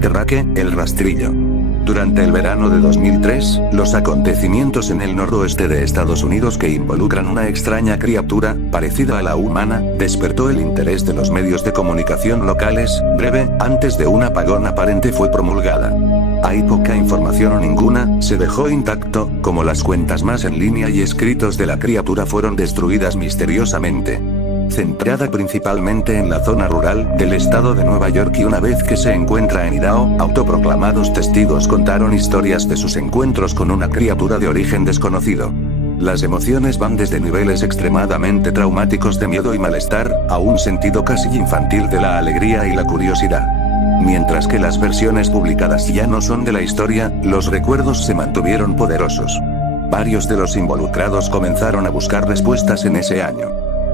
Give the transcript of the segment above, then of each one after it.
Terraque, el rastrillo. Durante el verano de 2003, los acontecimientos en el noroeste de Estados Unidos que involucran una extraña criatura, parecida a la humana, despertó el interés de los medios de comunicación locales. Breve, antes de un apagón aparente fue promulgada. Hay poca información o ninguna, se dejó intacto, como las cuentas más en línea y escritos de la criatura fueron destruidas misteriosamente. Centrada principalmente en la zona rural del estado de Nueva York, y una vez que se encuentra en Idaho, autoproclamados testigos contaron historias de sus encuentros con una criatura de origen desconocido. Las emociones van desde niveles extremadamente traumáticos de miedo y malestar, a un sentido casi infantil de la alegría y la curiosidad. Mientras que las versiones publicadas ya no son de la historia, los recuerdos se mantuvieron poderosos. Varios de los involucrados comenzaron a buscar respuestas en ese año.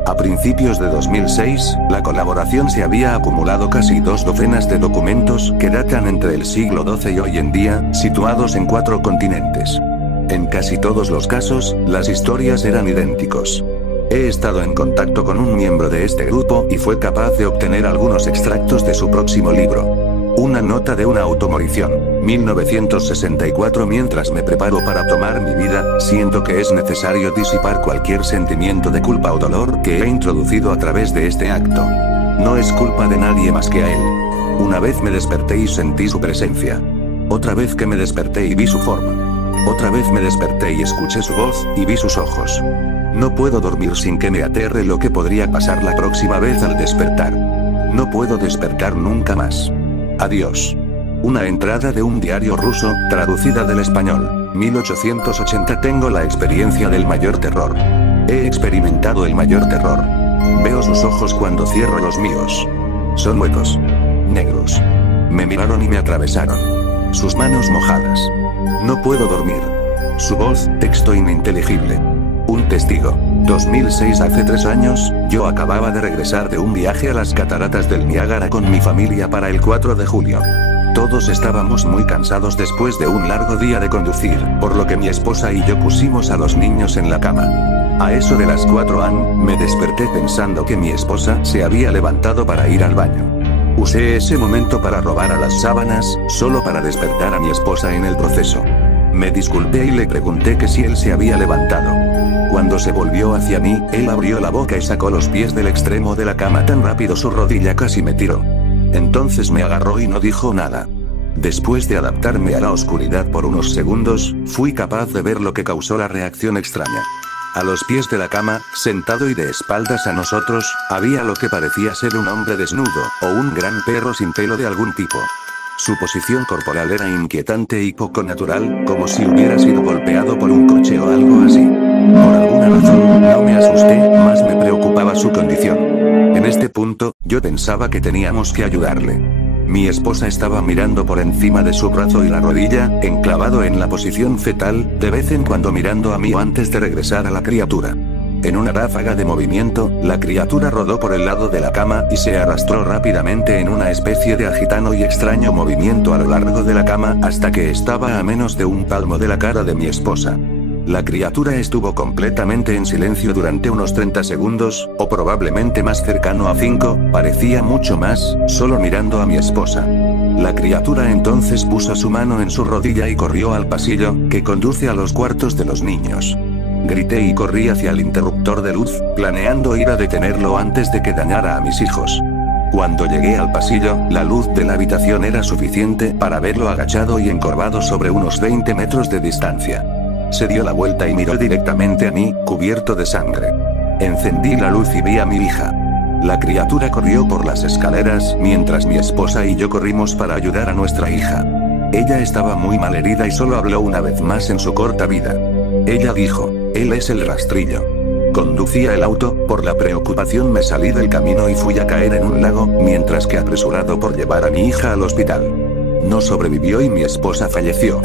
A principios de 2006, la colaboración se había acumulado casi 2 docenas de documentos que datan entre el siglo XII y hoy en día, situados en 4 continentes. En casi todos los casos, las historias eran idénticos. He estado en contacto con un miembro de este grupo y fue capaz de obtener algunos extractos de su próximo libro. Una nota de una automorición, 1964. Mientras me preparo para tomar mi vida, siento que es necesario disipar cualquier sentimiento de culpa o dolor que he introducido a través de este acto. No es culpa de nadie más que a él. Una vez me desperté y sentí su presencia. Otra vez que me desperté y vi su forma. Otra vez me desperté y escuché su voz, y vi sus ojos. No puedo dormir sin que me aterre lo que podría pasar la próxima vez al despertar. No puedo despertar nunca más. Adiós. Una entrada de un diario ruso, traducida del español, 1880. Tengo la experiencia del mayor terror. He experimentado el mayor terror. Veo sus ojos cuando cierro los míos. Son huecos. Negros. Me miraron y me atravesaron. Sus manos mojadas. No puedo dormir. Su voz, texto ininteligible. Un testigo. 2006. Hace 3 años, yo acababa de regresar de un viaje a las cataratas del Niágara con mi familia para el 4 de julio. Todos estábamos muy cansados después de un largo día de conducir, por lo que mi esposa y yo pusimos a los niños en la cama. A eso de las 4 am, me desperté pensando que mi esposa se había levantado para ir al baño. Usé ese momento para robar a las sábanas, solo para despertar a mi esposa en el proceso. Me disculpé y le pregunté que si él se había levantado. Cuando se volvió hacia mí, él abrió la boca y sacó los pies del extremo de la cama tan rápido su rodilla casi me tiró. Entonces me agarró y no dijo nada. Después de adaptarme a la oscuridad por unos segundos, fui capaz de ver lo que causó la reacción extraña. A los pies de la cama, sentado y de espaldas a nosotros, había lo que parecía ser un hombre desnudo, o un gran perro sin pelo de algún tipo. Su posición corporal era inquietante y poco natural, como si hubiera sido golpeado por un coche o algo así. Por alguna razón, no me asusté, más me preocupaba su condición. En este punto, yo pensaba que teníamos que ayudarle. Mi esposa estaba mirando por encima de su brazo y la rodilla, enclavado en la posición fetal, de vez en cuando mirando a mí antes de regresar a la criatura. En una ráfaga de movimiento, la criatura rodó por el lado de la cama y se arrastró rápidamente en una especie de agitado y extraño movimiento a lo largo de la cama hasta que estaba a menos de un palmo de la cara de mi esposa. La criatura estuvo completamente en silencio durante unos 30 segundos, o probablemente más cercano a 5, parecía mucho más, solo mirando a mi esposa. La criatura entonces puso su mano en su rodilla y corrió al pasillo, que conduce a los cuartos de los niños. Grité y corrí hacia el interruptor de luz, planeando ir a detenerlo antes de que dañara a mis hijos. Cuando llegué al pasillo, la luz de la habitación era suficiente para verlo agachado y encorvado sobre unos 20 metros de distancia. Se dio la vuelta y miró directamente a mí, cubierto de sangre. Encendí la luz y vi a mi hija. La criatura corrió por las escaleras, mientras mi esposa y yo corrimos para ayudar a nuestra hija. Ella estaba muy mal herida y solo habló una vez más en su corta vida. Ella dijo, él es el rastrillo. Conducía el auto, por la preocupación me salí del camino y fui a caer en un lago, mientras que apresurado por llevar a mi hija al hospital. No sobrevivió y mi esposa falleció.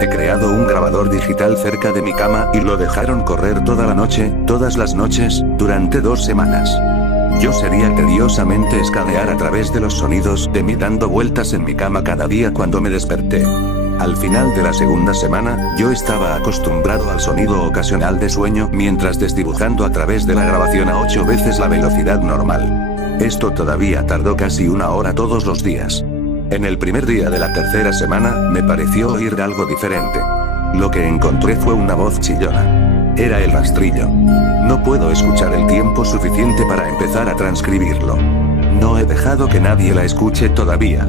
He creado un grabador digital cerca de mi cama y lo dejaron correr toda la noche, todas las noches, durante 2 semanas. Yo sería tediosamente escanear a través de los sonidos de mí dando vueltas en mi cama cada día cuando me desperté. Al final de la segunda semana, yo estaba acostumbrado al sonido ocasional de sueño mientras desdibujando a través de la grabación a 8 veces la velocidad normal. Esto todavía tardó casi 1 hora todos los días. En el primer día de la tercera semana, me pareció oír algo diferente. Lo que encontré fue una voz chillona. Era el rastrillo. No puedo escuchar el tiempo suficiente para empezar a transcribirlo. No he dejado que nadie la escuche todavía.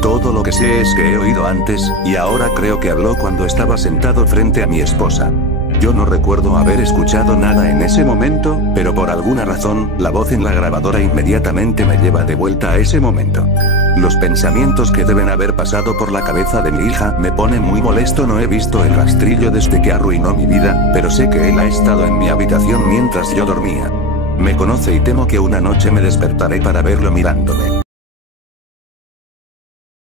Todo lo que sé es que he oído antes, y ahora creo que habló cuando estaba sentado frente a mi esposa. Yo no recuerdo haber escuchado nada en ese momento, pero por alguna razón, la voz en la grabadora inmediatamente me lleva de vuelta a ese momento. Los pensamientos que deben haber pasado por la cabeza de mi hija me ponen muy molesto. No he visto el rastrillo desde que arruinó mi vida, pero sé que él ha estado en mi habitación mientras yo dormía. Me conoce y temo que una noche me despertaré para verlo mirándome.